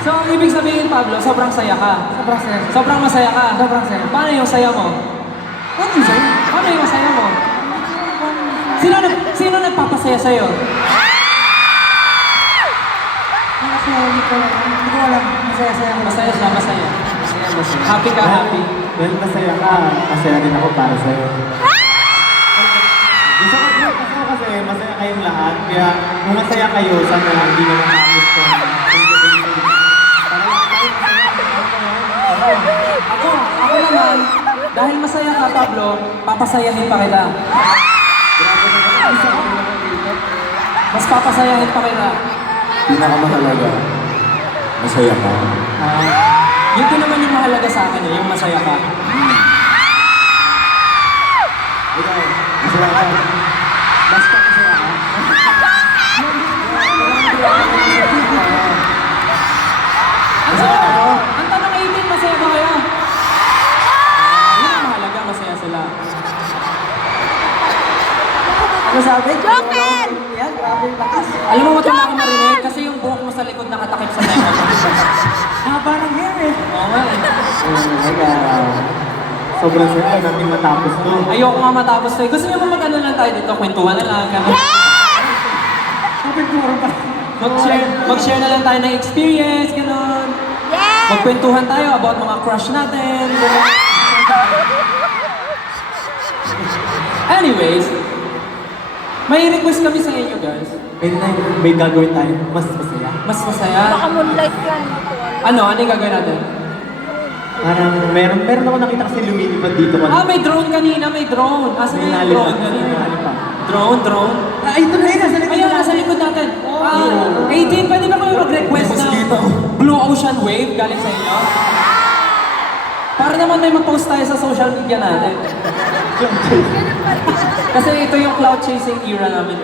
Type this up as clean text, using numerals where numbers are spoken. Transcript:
So, ang ibig sabihin, Pablo, sobrang saya ka. Sobrang saya. Sobrang masaya ka. Sobrang saya. Paano yung saya mo? Ano yung saya? Paano yung saya mo? Sino nagpapasaya sa'yo? Kasi hindi ko alam. Masaya-saya ko. Masaya siya, masaya. Happy ka, happy. Well, masaya ka. Masaya din ako para sa'yo. Gusto ko kasi masaya kayong lahat. Kaya kung masaya kayo, sana hindi naman nakakit ko. Ako naman, dahil masaya ka, Pablo, papasayahin pa kita. Mas papasayahin pa kita. Pinakamahalaga, masaya ka. Yun din naman yung mahalaga sa akin, yung masaya ka. Ikaw, masaya ka. Basta masaya ka. Ang tanong 18, masaya ba kayo? Yun ang mahalaga, masaya sila. Ano sabi? Joker! Yan, grabe yung lakas. Alam mo, matanda ako marinig kasi yung buhok mo sa likod nakatakip sa tenga mo. Haba ng hair eh. Oo nga eh. Sobrang saya natin matapos to. Ayoko nga matapos to. Gusto niyo ba mag-ano lang tayo dito? Kwentuhan na lang. Ganun. Sabi ko rin pa. Mag-share na lang tayo ng experience, gano'n. Yes! Magkwentuhan tayo about mga crush natin. Gano'n. Anyways, may request kami sa inyo, guys. May gagawin tayo. Mas masaya. Mas masaya. Baka moonlight yan. Ano yung gagawin natin? Parang meron ako nakita kasi lumilipad dito. May drone kanina, may drone. Asa May na yung drone lalipad. kanina? May lalipad. Drone. Ito na yun, nasa likod Ayun, na. nasa likod natin. 18, pwede ba kayo mag-request ng Blue Ocean Wave galing sa inyo? Para naman may mag-post tayo sa social media natin. Kasi ito yung cloud chasing era namin.